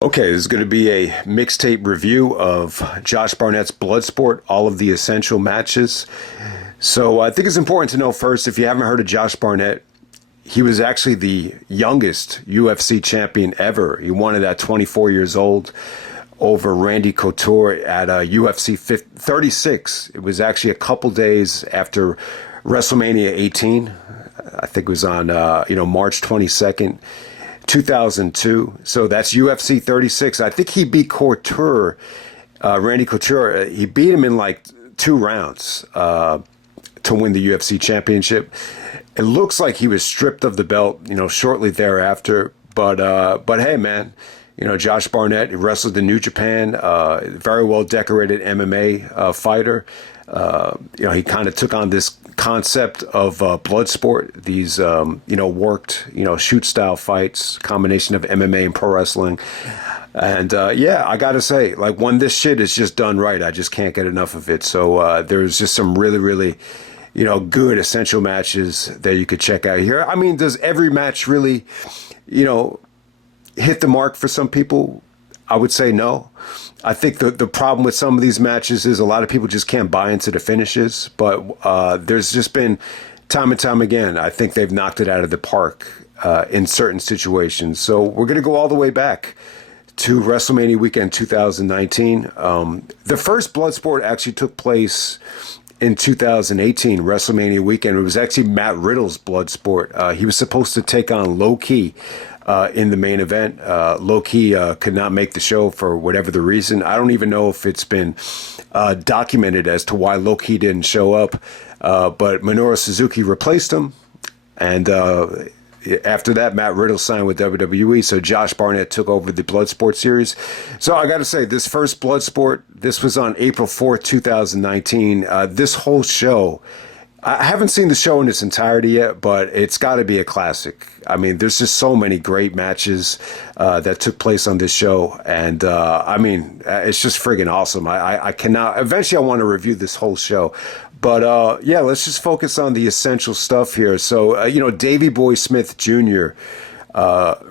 Okay, this is going to be a mixtape review of Josh Barnett's Bloodsport, all of the essential matches. So I think it's important to know first, if you haven't heard of Josh Barnett, he was actually the youngest UFC champion ever. He won it at 24 years old over Randy Couture at UFC 36. It was actually a couple days after WrestleMania 18. I think it was on March 22nd. 2002. So that's UFC 36. I think he beat Couture, Randy Couture. He beat him in like 2 rounds to win the UFC championship. It looks like he was stripped of the belt, shortly thereafter. But hey, man, Josh Barnett wrestled in New Japan, very well decorated MMA fighter. He kind of took on this concept of Bloodsport, these worked shoot style fights, combination of MMA and pro wrestling. And I gotta say, like, when this shit is just done right, I just can't get enough of it. So there's just some really good essential matches that you could check out here. I mean, does every match really hit the mark for some people? I would say no. I think the problem with some of these matches is a lot of people just can't buy into the finishes. But there's just been time and time again, I think they've knocked it out of the park in certain situations. So we're going to go all the way back to WrestleMania weekend 2019. The first Bloodsport actually took place in 2018, WrestleMania weekend. It was actually Matt Riddle's Bloodsport. He was supposed to take on Low Ki in the main event. Low Ki could not make the show for whatever the reason. I don't even know if it's been documented as to why Low Ki didn't show up. But Minoru Suzuki replaced him. And after that, Matt Riddle signed with WWE. So Josh Barnett took over the Bloodsport series. So I got to say, this first Bloodsport, this was on April 4th, 2019. This whole show, I haven't seen the show in its entirety yet, but it's got to be a classic. I mean, there's just so many great matches that took place on this show. And it's just friggin' awesome. I cannot, eventually I want to review this whole show. But let's just focus on the essential stuff here. So, Davey Boy Smith Jr.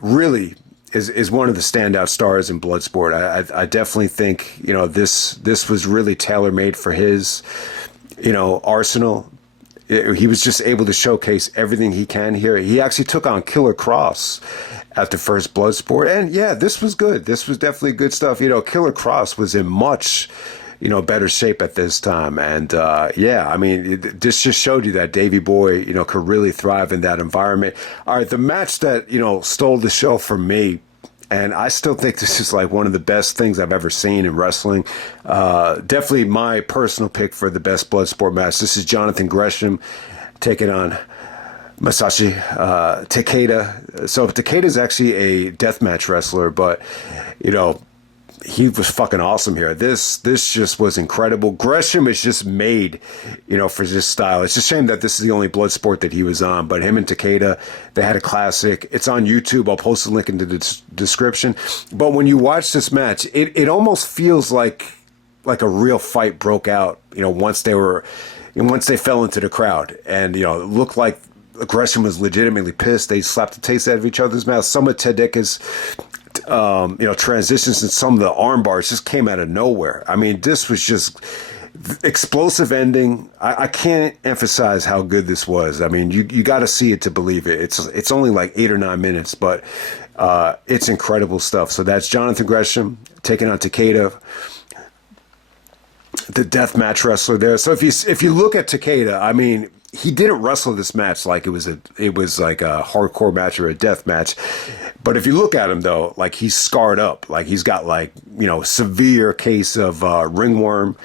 Really is one of the standout stars in Bloodsport. I definitely think, this was really tailor-made for his, arsenal. He was just able to showcase everything he can here. He actually took on Killer Cross at the first Bloodsport. And yeah, this was good. This was definitely good stuff. Killer Cross was in much, better shape at this time. And this just showed you that Davey Boy, could really thrive in that environment. All right, the match that, stole the show for me, and I still think this is like one of the best things I've ever seen in wrestling. Definitely my personal pick for the best Bloodsport match. This is Jonathan Gresham taking on Masashi Takeda. So Takeda is actually a deathmatch wrestler, but, he was fucking awesome here. This just was incredible. Gresham is just made, for this style. It's a shame that this is the only Bloodsport that he was on, but him and Takeda, they had a classic. It's on YouTube. I'll post a link in the description. But when you watch this match, it almost feels like a real fight broke out, once they fell into the crowd. And, it looked like Gresham was legitimately pissed. They slapped the taste out of each other's mouths. Some of Hideka's transitions and some of the arm bars just came out of nowhere. I mean, this was just explosive ending. I can't emphasize how good this was. I mean, you got to see it to believe it. It's only like 8 or 9 minutes, but it's incredible stuff. So that's Jonathan Gresham taking on Takeda, the deathmatch wrestler there. So if you look at Takeda, I mean, he didn't wrestle this match like it was like a hardcore match or a death match. But if you look at him though, like, he's scarred up, like he's got like, severe case of ringworm.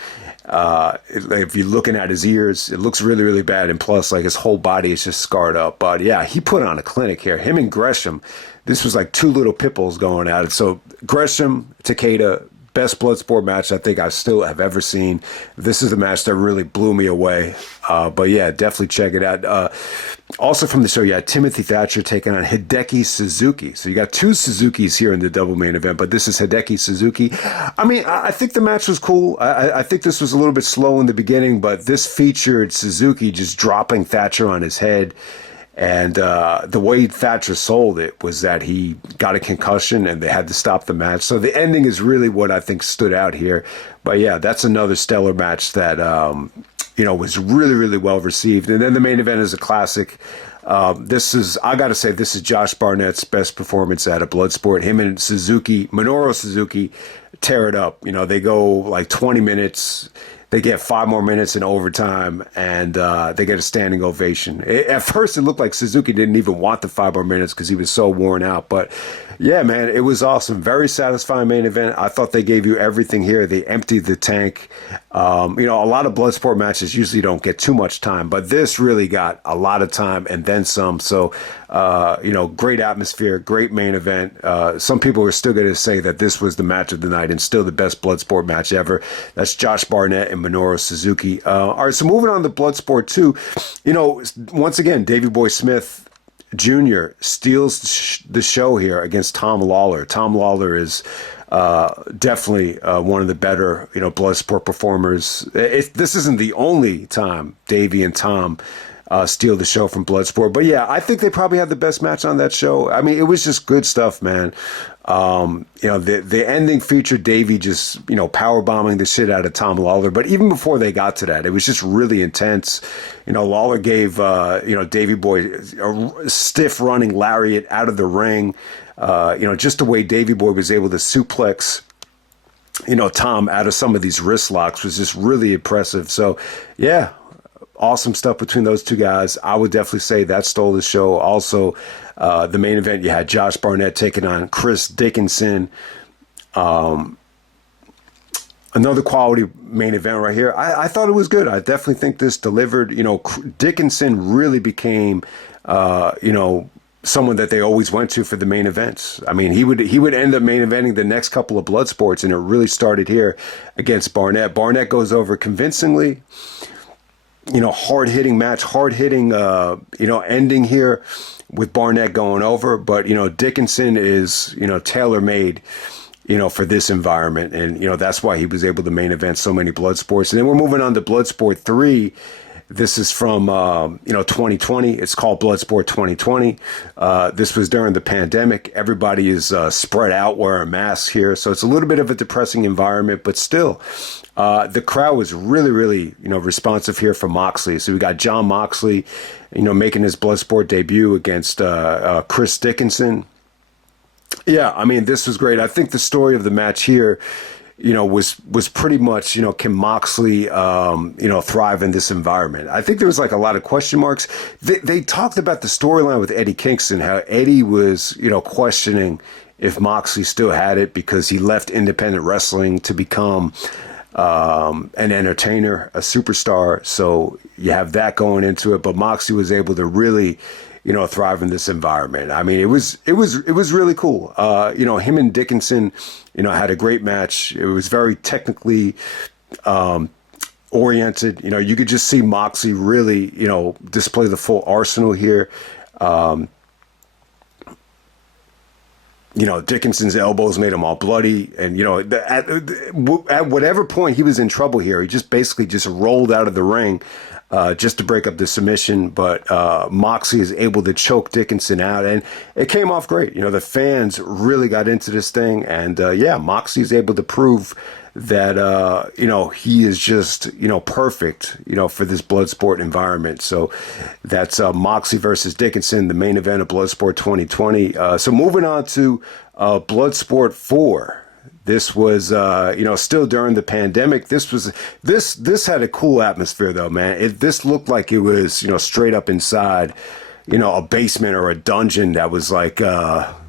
If you're looking at his ears, it looks really bad. And plus, like, his whole body is just scarred up. But yeah, he put on a clinic here. Him and Gresham, this was like two little pit bulls going at it. So Gresham, Takeda, best Bloodsport match I think I still have ever seen. This is the match that really blew me away. But yeah, definitely check it out. Also from the show, you had Timothy Thatcher taking on Hideki Suzuki. So you got two Suzukis here in the double main event, but this is Hideki Suzuki. I mean, I think the match was cool. I think this was a little bit slow in the beginning, but this featured Suzuki just dropping Thatcher on his head And the way Thatcher sold it was that he got a concussion and they had to stop the match. So the ending is really what I think stood out here. But yeah, that's another stellar match that, was really, really well received. And then the main event is a classic. I got to say, this is Josh Barnett's best performance at a Bloodsport. Him and Suzuki, Minoru Suzuki, tear it up. They go like 20 minutes. They get 5 more minutes in overtime, and they get a standing ovation. At first, it looked like Suzuki didn't even want the 5 more minutes because he was so worn out. But yeah, man, it was awesome. Very satisfying main event. I thought they gave you everything here. They emptied the tank. A lot of Bloodsport matches usually don't get too much time, but this really got a lot of time and then some. So, great atmosphere, great main event. Some people are still going to say that this was the match of the night and still the best Bloodsport match ever. That's Josh Barnett and Minoru Suzuki. All right, so moving on to Bloodsport 2, once again, Davey Boy Smith Jr. steals the show here against Tom Lawlor. Tom Lawlor is definitely one of the better, Bloodsport performers. This isn't the only time Davey and Tom steal the show from Bloodsport. But yeah, I think they probably had the best match on that show. I mean, it was just good stuff, man. The ending featured Davey just, power bombing the shit out of Tom Lawlor. But even before they got to that, it was just really intense. Lawlor gave, Davey Boy a stiff running lariat out of the ring. Just the way Davey Boy was able to suplex, Tom out of some of these wrist locks was just really impressive. So, yeah, awesome stuff between those two guys. I would definitely say that stole the show. Also, the main event, you had Josh Barnett taking on Chris Dickinson. Another quality main event right here. I thought it was good. I definitely think this delivered. Dickinson really became, someone that they always went to for the main events. I mean, he would end up main eventing the next couple of Bloodsports, and it really started here against Barnett. Barnett goes over convincingly. Hard-hitting match, hard-hitting, ending here with Barnett going over. But, Dickinson is, tailor-made, for this environment. And, that's why he was able to main event so many Bloodsports. And then we're moving on to Bloodsport 3. This is from, 2020. It's called Bloodsport 2020. This was during the pandemic. Everybody is spread out wearing masks here. So it's a little bit of a depressing environment, but still, the crowd was really, really, responsive here for Moxley. So we got John Moxley, making his Bloodsport debut against Chris Dickinson. Yeah, I mean, this was great. I think the story of the match here, was pretty much, can Moxley, thrive in this environment? I think there was like a lot of question marks. They talked about the storyline with Eddie Kingston, how Eddie was, questioning if Moxley still had it because he left independent wrestling to become an entertainer, a superstar. So you have that going into it, but Moxley was able to really, thrive in this environment. I mean, it was really cool. Him and Dickinson, had a great match. It was very technically, oriented. You could just see Moxley really, display the full arsenal here. Dickinson's elbows made him all bloody. And, at whatever point he was in trouble here, he just basically just rolled out of the ring just to break up the submission. But Moxley is able to choke Dickinson out. And it came off great. The fans really got into this thing. And, Moxley is able to prove that, he is just, perfect, for this Bloodsport environment. So that's Moxley versus Dickinson, the main event of Bloodsport 2020. So moving on to Bloodsport 4. This was, still during the pandemic. This had a cool atmosphere though, man. This looked like it was, straight up inside, a basement or a dungeon that was like,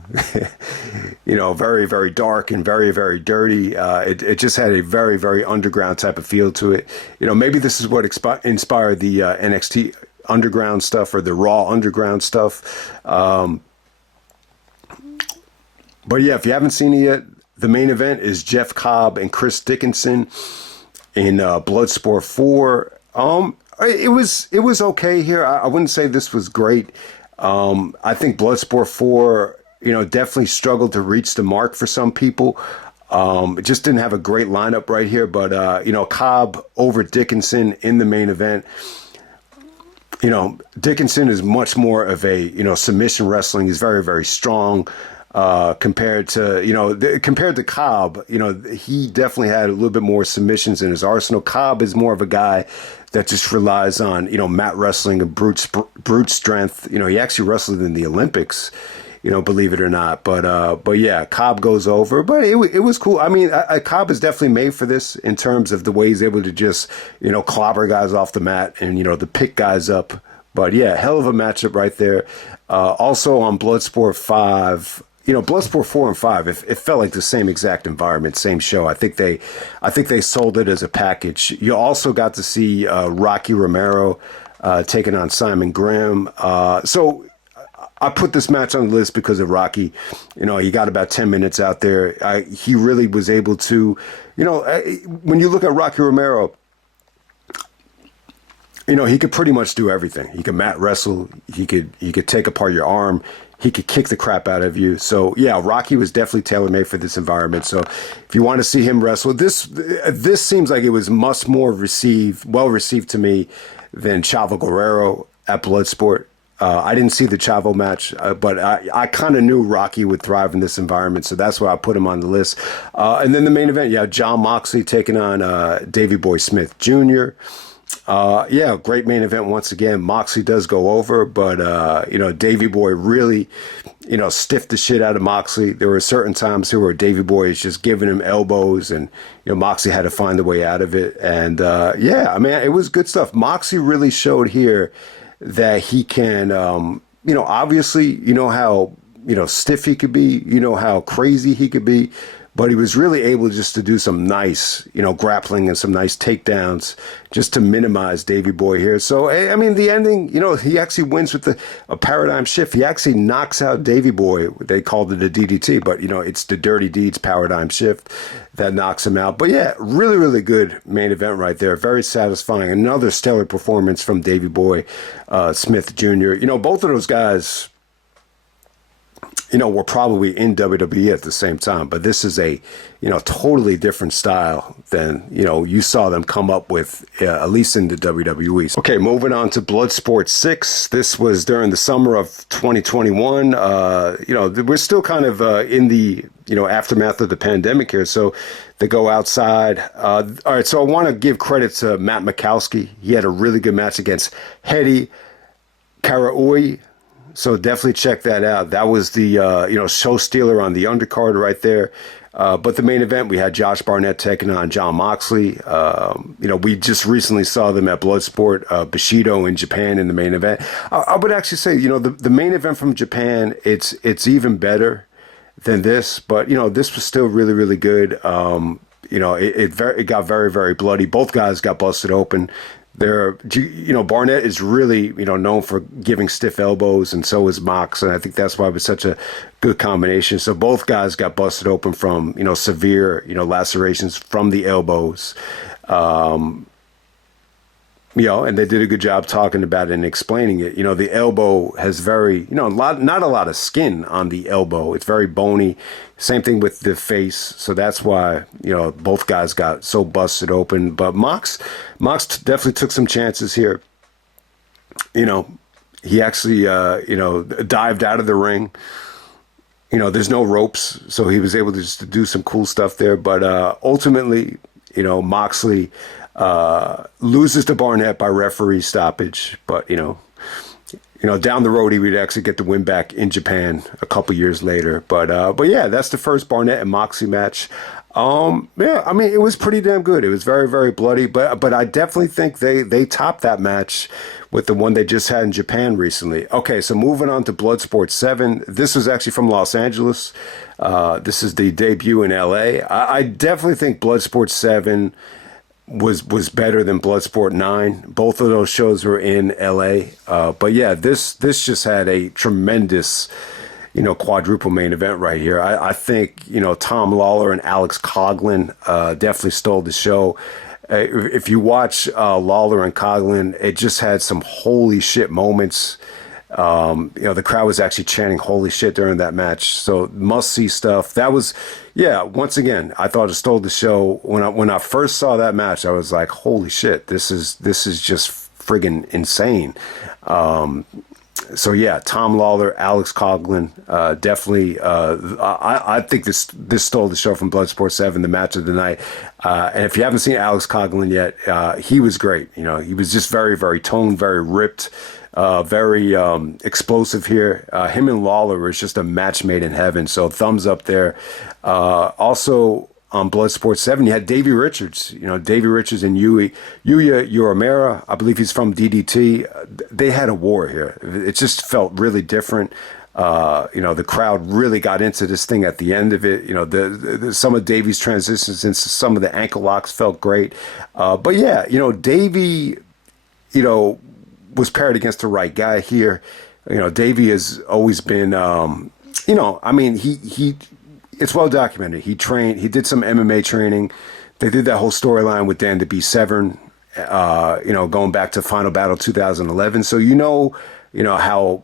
very, very dark and very, very dirty. It just had a very, very underground type of feel to it. Maybe this is what inspired the NXT underground stuff or the Raw underground stuff. But yeah, if you haven't seen it yet, the main event is Jeff Cobb and Chris Dickinson in Bloodsport 4. It was okay here. I wouldn't say this was great. I think Bloodsport 4, definitely struggled to reach the mark for some people. It just didn't have a great lineup right here. But, Cobb over Dickinson in the main event. Dickinson is much more of a, submission wrestling. He's very, very strong. Compared to, compared to Cobb, he definitely had a little bit more submissions in his arsenal. Cobb is more of a guy that just relies on, mat wrestling and brute strength. He actually wrestled in the Olympics, believe it or not. But yeah, Cobb goes over, but it was cool. I mean, Cobb is definitely made for this in terms of the way he's able to just, clobber guys off the mat and, to pick guys up. But yeah, hell of a matchup right there. Also on Bloodsport 5, Bloodsport 4 and 5, it felt like the same exact environment, same show. I think they sold it as a package. You also got to see Rocky Romero taking on Simon Grimm. So I put this match on the list because of Rocky. He got about 10 minutes out there. He really was able to, when you look at Rocky Romero, he could pretty much do everything. He could mat wrestle. He could take apart your arm. He could kick the crap out of you. So yeah, Rocky was definitely tailor-made for this environment. So if you want to see him wrestle, this seems like it was much more well received to me than Chavo Guerrero at Bloodsport. I didn't see the Chavo match, but I kind of knew Rocky would thrive in this environment, so that's why I put him on the list. And then the main event, John Moxley taking on Davey Boy Smith Jr. Yeah, great main event once again. Moxley does go over, but, Davey Boy really, stiffed the shit out of Moxley. There were certain times here where Davey Boy is just giving him elbows and, Moxley had to find a way out of it. And, yeah, I mean, it was good stuff. Moxley really showed here that he can, obviously, how, stiff he could be, how crazy he could be. But he was really able just to do some nice, grappling and some nice takedowns just to minimize Davey Boy here. So, I mean, the ending, he actually wins with a paradigm shift. He actually knocks out Davey Boy. They called it a DDT, but, it's the Dirty Deeds paradigm shift that knocks him out. But, yeah, really, really good main event right there. Very satisfying. Another stellar performance from Davey Boy Smith Jr. Both of those guys, we're probably in WWE at the same time, but this is a, totally different style than, you saw them come up with, at least in the WWE. Okay, moving on to Bloodsport 6. This was during the summer of 2021. We're still kind of in the, aftermath of the pandemic here. So they go outside. All right, so I want to give credit to Matt Makowski. He had a really good match against Heddi, Karaoui. So definitely check that out. That was the, show stealer on the undercard right there. But the main event, we had Josh Barnett taking on John Moxley. We just recently saw them at Bloodsport, Bushido in Japan in the main event. I would actually say, the main event from Japan, it's even better than this. But, this was still really, really good. It got very, very bloody. Both guys got busted open. Barnett is really, known for giving stiff elbows, and so is Mox, and I think that's why it was such a good combination. So both guys got busted open from, severe, lacerations from the elbows. And they did a good job talking about it and explaining it. The elbow has very, not a lot of skin on the elbow. It's very bony. Same thing with the face. So that's why, both guys got so busted open. But Mox definitely took some chances here. He actually, dived out of the ring. There's no ropes. So he was able to just do some cool stuff there. But ultimately, Moxley loses to Barnett by referee stoppage, but down the road he would actually get the win back in Japan a couple years later. But yeah, that's the first Barnett and Moxley match. Yeah, I mean, it was pretty damn good. It was very, very bloody, but I definitely think they topped that match with the one they just had in Japan recently. Okay, so moving on to Bloodsport 7. This was actually from Los Angeles. This is the debut in LA. I definitely think Bloodsport 7 was better than Bloodsport 9. Both of those shows were in LA. But yeah, this just had a tremendous, quadruple main event right here. I think, Tom Lawlor and Alex Coughlin definitely stole the show. If you watch Lawlor and Coughlin, it just had some holy shit moments. The crowd was actually chanting holy shit during that match. So must see stuff. That was, once again, I thought it stole the show. When I first saw that match, I was like, holy shit, this is just friggin' insane. So yeah, Tom Lawlor, Alex Coughlin, definitely. I think this stole the show from Bloodsport 7, the match of the night. And if you haven't seen Alex Coughlin yet, he was great. You know, he was just very, very toned, very ripped, very explosive here. Him and Lawlor was just a match made in heaven. So thumbs up there. Also, on Bloodsport 7, you had Davey Richards, Davey Richards and Yuya Uemura. I believe he's from DDT. They had a war here. It just felt really different. The crowd really got into this thing at the end of it. Some of Davey's transitions into some of the ankle locks felt great. But yeah, Davey, was paired against the right guy here. Davey has always been, he it's well documented. He did some MMA training. They did that whole storyline with Dan DeBee-Severn, going back to Final Battle 2011. So how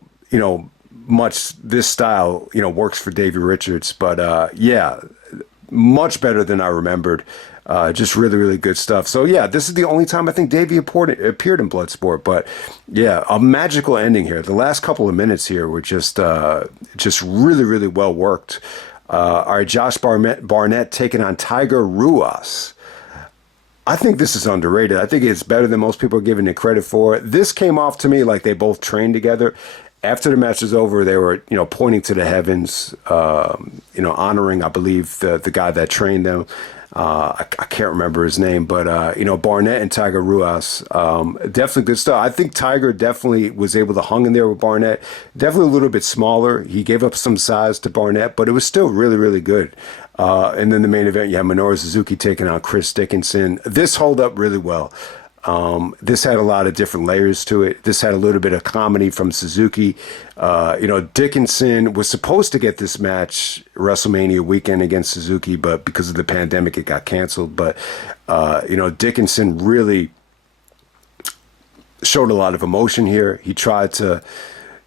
much this style works for Davey Richards. But yeah, much better than I remembered. Just really, really good stuff. So yeah, this is the only time I think Davey appeared in Bloodsport. But yeah, a magical ending here. The last couple of minutes here were just really, really well worked. All right, Josh Barnett taking on Tiger Ruas. I think this is underrated. I think it's better than most people are giving it credit for. This came off to me like they both trained together. After the match was over, they were, pointing to the heavens, honoring, I believe, the guy that trained them. I can't remember his name, but, Barnett and Tiger Ruas, definitely good stuff. I think Tiger definitely was able to hung in there with Barnett. Definitely a little bit smaller. He gave up some size to Barnett, but it was still really, really good. And then the main event, you had Minoru Suzuki taking on Chris Dickinson. This held up really well. This had a lot of different layers to it. This had a little bit of comedy from Suzuki. Dickinson was supposed to get this match WrestleMania weekend against Suzuki, but because of the pandemic, it got canceled. But, Dickinson really showed a lot of emotion here. He tried to,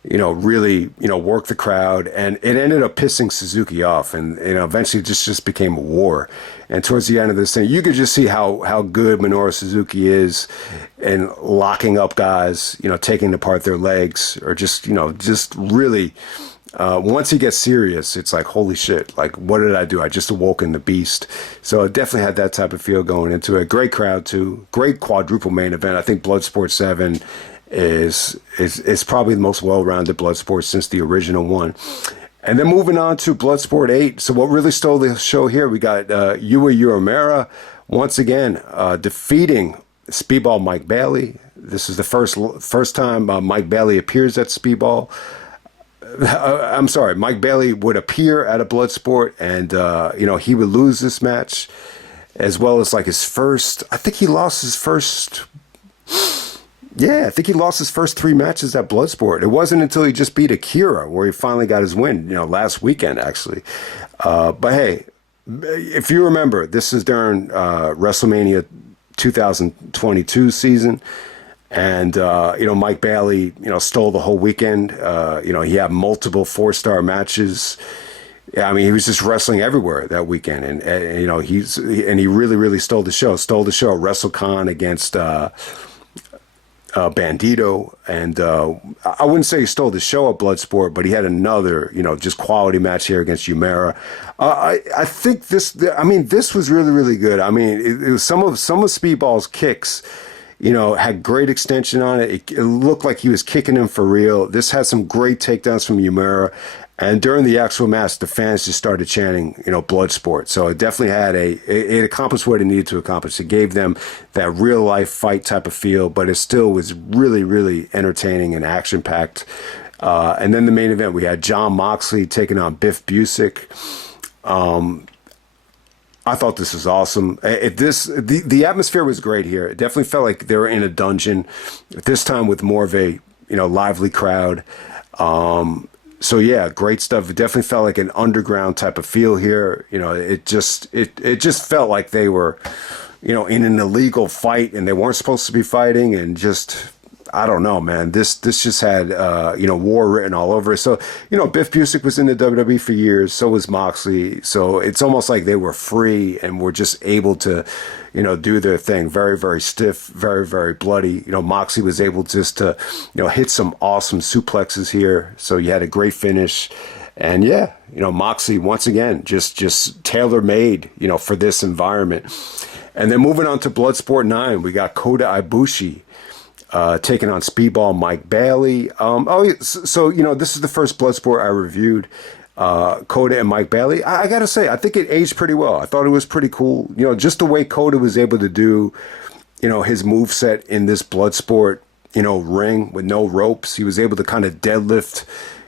really, work the crowd, and it ended up pissing Suzuki off, and eventually it just became a war. And towards the end of this thing, you could just see how good Minoru Suzuki is in locking up guys, taking apart their legs, or just really. Once he gets serious, it's like, holy shit, like, what did I do? I just awoken the beast. So it definitely had that type of feel going into it. Great crowd too. Great quadruple main event. I think Bloodsport 7 is probably the most well-rounded Bloodsport since the original one. And then moving on to Bloodsport 8. So what really stole the show here, we got Yuya Uemura once again defeating Speedball Mike Bailey. This is the first time Mike Bailey appears at Speedball. I'm sorry, Mike Bailey would appear at a Bloodsport, and he would lose this match, as well as like his first. I think he lost his first. Yeah, I think he lost his first 3 matches at Bloodsport. It wasn't until he just beat Akira where he finally got his win, last weekend, actually. But hey, if you remember, this is during WrestleMania 2022 season. And, Mike Bailey, stole the whole weekend. He had multiple 4-star matches. Yeah, I mean, he was just wrestling everywhere that weekend. And he really, really stole the show. Stole the show at WrestleCon against Bandito, and I wouldn't say he stole the show at Bloodsport, but he had another, just quality match here against Uemura. I think this was really, really good. I mean, it was some of Speedball's kicks, had great extension on it. It looked like he was kicking him for real. This had some great takedowns from Uemura. And during the actual match, the fans just started chanting, Bloodsport. So it definitely had it accomplished what it needed to accomplish. It gave them that real life fight type of feel, but it still was really, really entertaining and action packed. And then the main event, we had John Moxley taking on Biff Busick. I thought this was awesome. The atmosphere was great here. It definitely felt like they were in a dungeon, this time with more of a, lively crowd. So yeah, great stuff. It definitely felt like an underground type of feel here. It just felt like they were, in an illegal fight and they weren't supposed to be fighting, and just, I don't know, man. This just had war written all over it. So Biff Busick was in the WWE for years. So was Moxley. So it's almost like they were free and were just able to do their thing. Very, very stiff, very, very bloody. Moxley was able just to hit some awesome suplexes here. So you had a great finish. And yeah, Moxley once again just tailor made for this environment. And then moving on to Bloodsport 9, we got Kota Ibushi taking on Speedball Mike Bailey. This is the first Bloodsport I reviewed. Kota and Mike Bailey. I gotta say, I think it aged pretty well. I thought it was pretty cool. Just the way Kota was able to do, his moveset in this Bloodsport, ring with no ropes. He was able to kind of deadlift,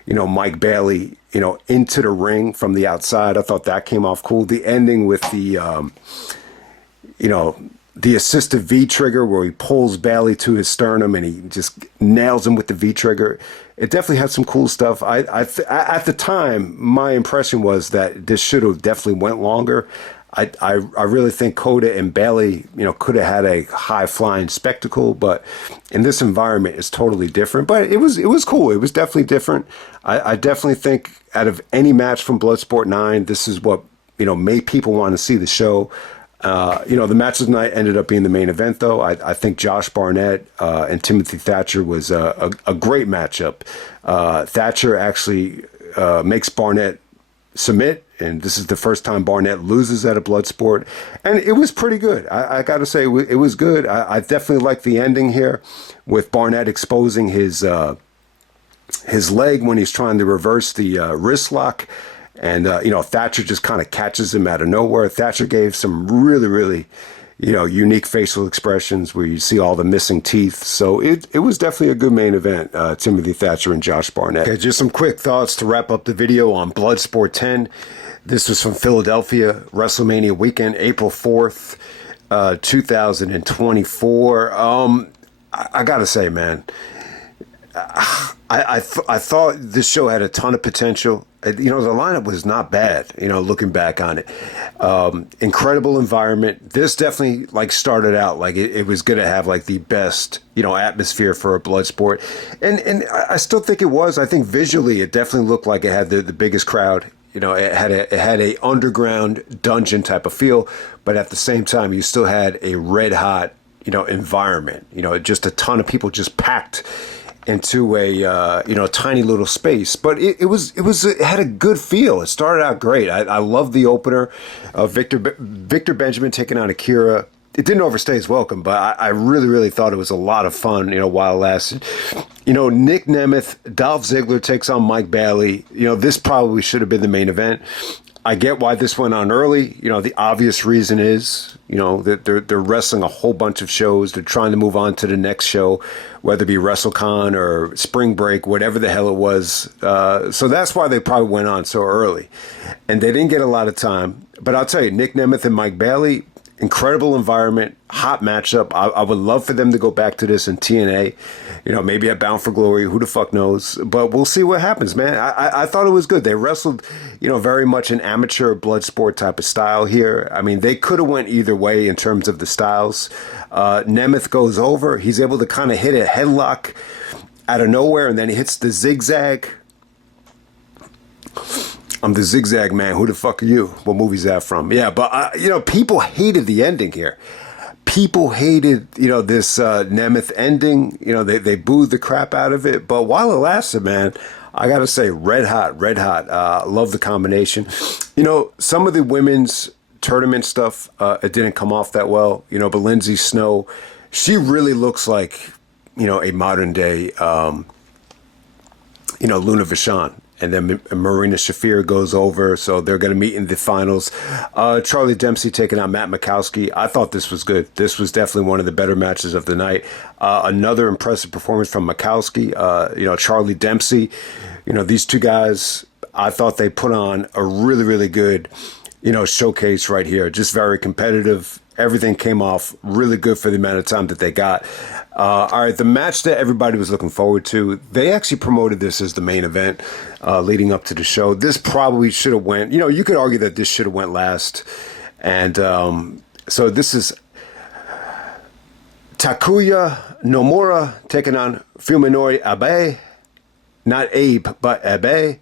Mike Bailey, into the ring from the outside. I thought that came off cool. The ending with the assisted V trigger where he pulls Bailey to his sternum and he just nails him with the V trigger. It definitely had some cool stuff. At the time, my impression was that this should have definitely went longer. I really think Kota and Bailey, could have had a high flying spectacle, but in this environment, it's totally different. But it was cool. It was definitely different. I definitely think out of any match from Bloodsport 9, this is what made people want to see the show. The match of the night ended up being the main event, though. I think Josh Barnett and Timothy Thatcher was a great matchup. Thatcher actually makes Barnett submit, and this is the first time Barnett loses at a Bloodsport, and it was pretty good. I got to say, it was good. I definitely like the ending here with Barnett exposing his leg when he's trying to reverse the wrist lock. And, Thatcher just kind of catches him out of nowhere. Thatcher gave some really, really, unique facial expressions where you see all the missing teeth. So it was definitely a good main event, Timothy Thatcher and Josh Barnett. Okay, just some quick thoughts to wrap up the video on Bloodsport 10. This was from Philadelphia, WrestleMania weekend, April 4th, 2024. I got to say, man, I thought this show had a ton of potential. The lineup was not bad, looking back on it. Incredible environment. This definitely started out like it was going to have the best, atmosphere for a Bloodsport. And I still think it was. I think visually it definitely looked like it had the biggest crowd. It had a underground dungeon type of feel, but at the same time you still had a red hot, environment. Just a ton of people just packed into a tiny little space, but it had a good feel. It started out great. I love the opener of Victor Benjamin taking on Akira. It didn't overstay his welcome, but I really, really thought it was a lot of fun, while it lasted. Nick Nemeth, Dolph Ziggler takes on Mike Bailey. This probably should have been the main event. I get why this went on early. The obvious reason is, that they're wrestling a whole bunch of shows. They're trying to move on to the next show, whether it be WrestleCon or Spring Break, whatever the hell it was. So that's why they probably went on so early. And they didn't get a lot of time. But I'll tell you, Nick Nemeth and Mike Bailey, incredible environment, hot matchup. I would love for them to go back to this in TNA. Maybe at Bound for Glory. Who the fuck knows? But we'll see what happens, man. I thought it was good. They wrestled, very much an amateur Bloodsport type of style here. I mean, they could have went either way in terms of the styles. Nemeth goes over. He's able to kind of hit a headlock out of nowhere, and then he hits the zigzag. I'm the zigzag man. Who the fuck are you? What movie's that from? Yeah, but, people hated the ending here. People hated, this Nemeth ending. They booed the crap out of it. But while it lasted, man, I got to say, red hot. Love the combination. Some of the women's tournament stuff, it didn't come off that well. But Lindsay Snow, she really looks like, a modern day, Luna Vachon. And then Marina Shafir goes over, so they're going to meet in the finals. Charlie Dempsey taking on Matt Makowski. I thought this was good. This was definitely one of the better matches of the night. Another impressive performance from Makowski. Charlie Dempsey. These two guys, I thought they put on a really, really good, showcase right here. Just very competitive. Everything came off really good for the amount of time that they got. All right, the match that everybody was looking forward to, they actually promoted this as the main event leading up to the show. This probably should have went, you could argue that this should have went last. And so this is Takuya Nomura taking on Fuminori Abe. Not Abe, but Abe.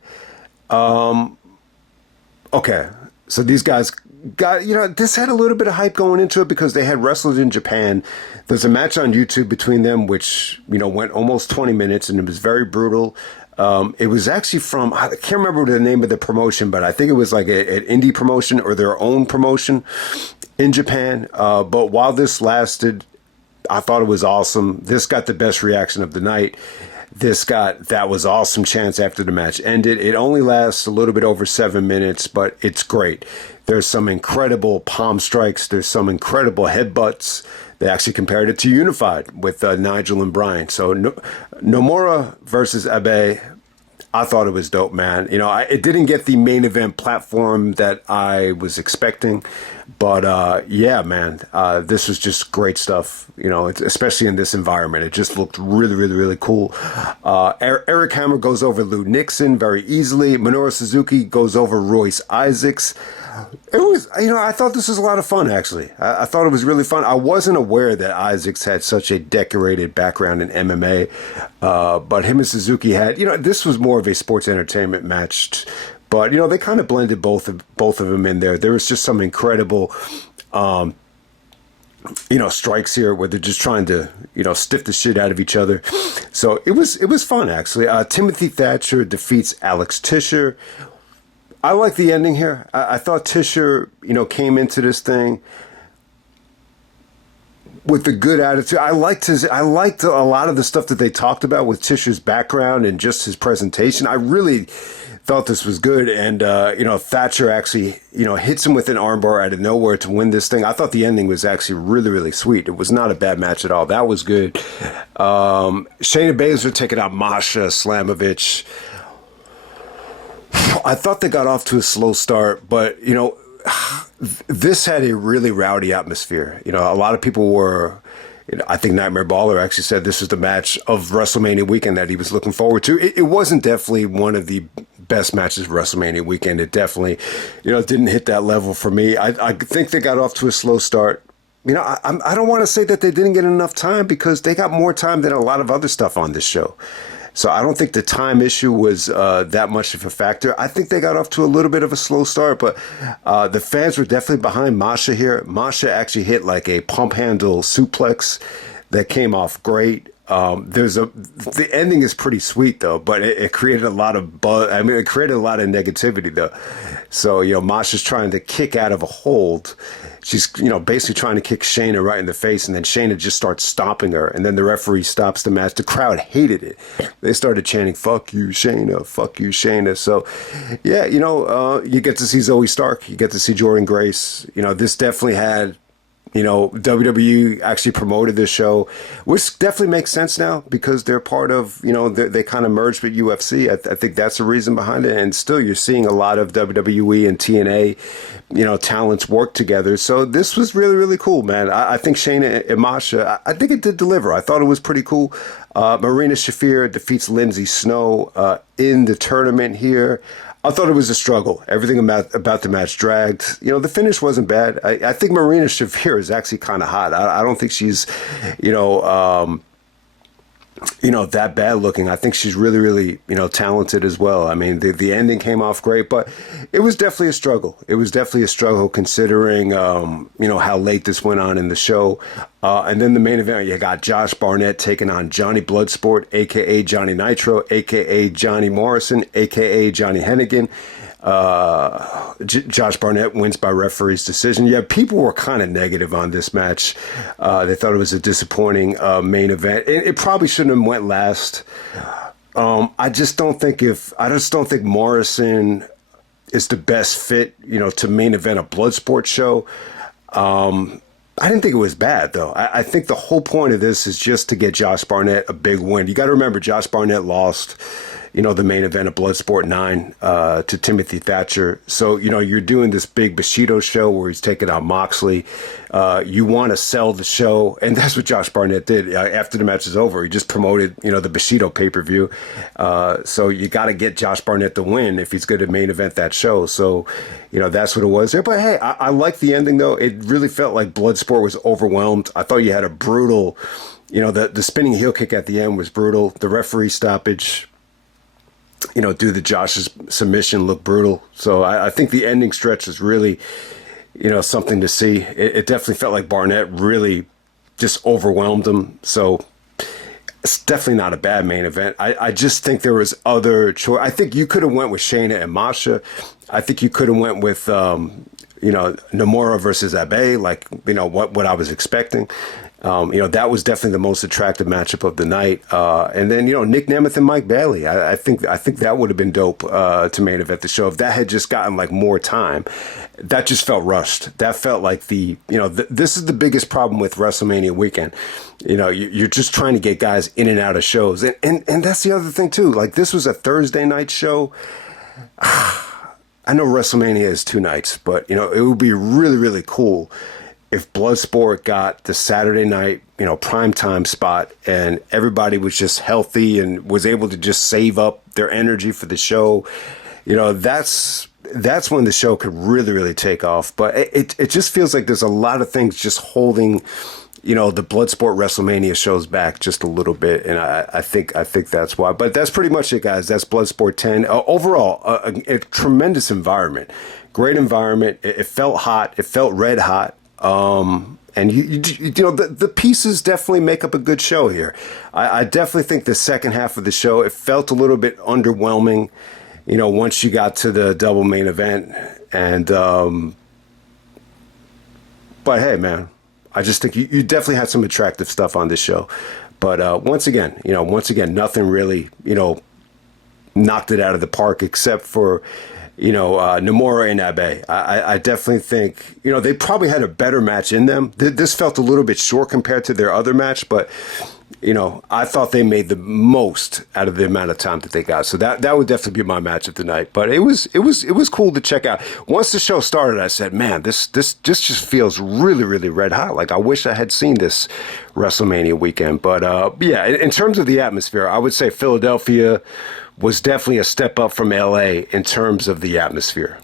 Okay, so these guys got, this had a little bit of hype going into it because they had wrestled in Japan. There's a match on YouTube between them, which, went almost 20 minutes and it was very brutal. It was actually from, I can't remember the name of the promotion, but I think it was like an indie promotion or their own promotion in Japan. But while this lasted, I thought it was awesome. This got the best reaction of the night. This got that was awesome chance after the match ended. It only lasts a little bit over 7 minutes, but it's great. There's some incredible palm strikes. There's some incredible headbutts. They actually compared it to Unified with Nigel and Bryan. So Nomura versus Abe, I thought it was dope, man. It didn't get the main event platform that I was expecting, but yeah, man, this was just great stuff. Especially in this environment, it just looked really, really, really cool. Eric Hammer goes over Lou Nixon very easily. Minoru Suzuki goes over Royce Isaacs. It was, I thought this was a lot of fun, actually. I thought it was really fun. I wasn't aware that Isaacs had such a decorated background in MMA, but him and Suzuki had, this was more of a sports entertainment match, but, they kind of blended both of them in there. There was just some incredible, strikes here where they're just trying to, stiff the shit out of each other. So it was fun, actually. Timothy Thatcher defeats Alex Tischer. I like the ending here. I thought Tischer, came into this thing with a good attitude. I liked a lot of the stuff that they talked about with Tischer's background and just his presentation. I really thought this was good. And, Thatcher actually, hits him with an armbar out of nowhere to win this thing. I thought the ending was actually really, really sweet. It was not a bad match at all. That was good. Shayna Baszler taking out Masha Slamovich. I thought they got off to a slow start, but, this had a really rowdy atmosphere. A lot of people were, I think Nightmare Baller actually said this was the match of WrestleMania weekend that he was looking forward to. It wasn't definitely one of the best matches of WrestleMania weekend. It definitely, didn't hit that level for me. I think they got off to a slow start. I don't want to say that they didn't get enough time because they got more time than a lot of other stuff on this show. So I don't think the time issue was that much of a factor. I think they got off to a little bit of a slow start, but the fans were definitely behind Masha here. Masha actually hit like a pump handle suplex that came off great. The ending is pretty sweet though, but it created a lot of buzz. I mean, it created a lot of negativity though. So, Masha's trying to kick out of a hold. She's, basically trying to kick Shayna right in the face, and then Shayna just starts stomping her, and then the referee stops the match. The crowd hated it. They started chanting, "Fuck you, Shayna, fuck you, Shayna." So, yeah, you get to see Zoe Stark. You get to see Jordan Grace. This definitely had, WWE actually promoted this show, which definitely makes sense now because they're part of, they kind of merged with UFC. I think that's the reason behind it. And still, you're seeing a lot of WWE and TNA, talents work together. So this was really, really cool, man. I think Shayna and Masha, I think it did deliver. I thought it was pretty cool. Marina Shafir defeats Lindsay Snow in the tournament here. I thought it was a struggle. Everything about the match dragged. The finish wasn't bad. I think Marina Shafir is actually kind of hot. I don't think she's, that bad looking. I think she's really, really, talented as well. I mean, the ending came off great, but it was definitely a struggle. It was definitely a struggle considering, how late this went on in the show. And then the main event, you got Josh Barnett taking on Johnny Bloodsport, a.k.a. Johnny Nitro, a.k.a. Johnny Morrison, a.k.a. Johnny Hennigan. Josh Barnett wins by referee's decision. Yeah, people were kind of negative on this match. They thought it was a disappointing main event. It probably shouldn't have went last. I just don't think Morrison is the best fit, to main event a Bloodsport show. I didn't think it was bad, though. I think the whole point of this is just to get Josh Barnett a big win. You got to remember, Josh Barnett lost, the main event of Bloodsport 9 to Timothy Thatcher. So, you're doing this big Bushido show where he's taking out Moxley. You want to sell the show, and that's what Josh Barnett did. After the match is over, he just promoted, the Bushido pay-per-view. So you got to get Josh Barnett to win if he's going to main event that show. So, that's what it was there. But hey, I like the ending, though. It really felt like Bloodsport was overwhelmed. I thought you had a brutal, the spinning heel kick at the end was brutal. The referee stoppage, due to Josh's submission, looked brutal. So I think the ending stretch is really, something to see. It definitely felt like Barnett really just overwhelmed him. So it's definitely not a bad main event. I just think there was other choice. I think you could have went with Shayna and Masha. I think you could have went with, Nomura versus Abe, like, what I was expecting. That was definitely the most attractive matchup of the night. And then, Nick Nemeth and Mike Bailey. I think that would have been dope to main event the show. If that had just gotten like more time, that just felt rushed. That felt like this is the biggest problem with WrestleMania weekend. You're just trying to get guys in and out of shows. And that's the other thing too. Like, this was a Thursday night show. I know WrestleMania is 2 nights, but, it would be really, really cool if Bloodsport got the Saturday night, primetime spot, and everybody was just healthy and was able to just save up their energy for the show. That's when the show could really, really take off. But it just feels like there's a lot of things just holding, the Bloodsport WrestleMania shows back just a little bit. And I think that's why. But that's pretty much it, guys. That's Bloodsport 10. Overall, a tremendous environment. Great environment. It felt hot. It felt red hot. And the pieces definitely make up a good show here. I definitely think the second half of the show, it felt a little bit underwhelming, once you got to the double main event. And, but hey, man, I just think you definitely had some attractive stuff on this show. But, once again, nothing really, knocked it out of the park except for, Nomura and Abe. I definitely think, they probably had a better match in them. This felt a little bit short compared to their other match, but, I thought they made the most out of the amount of time that they got. So that would definitely be my match of the night. But it was cool to check out. Once the show started, I said, man, this just feels really, really red hot. Like, I wish I had seen this WrestleMania weekend. But yeah, in terms of the atmosphere, I would say Philadelphia was definitely a step up from LA in terms of the atmosphere.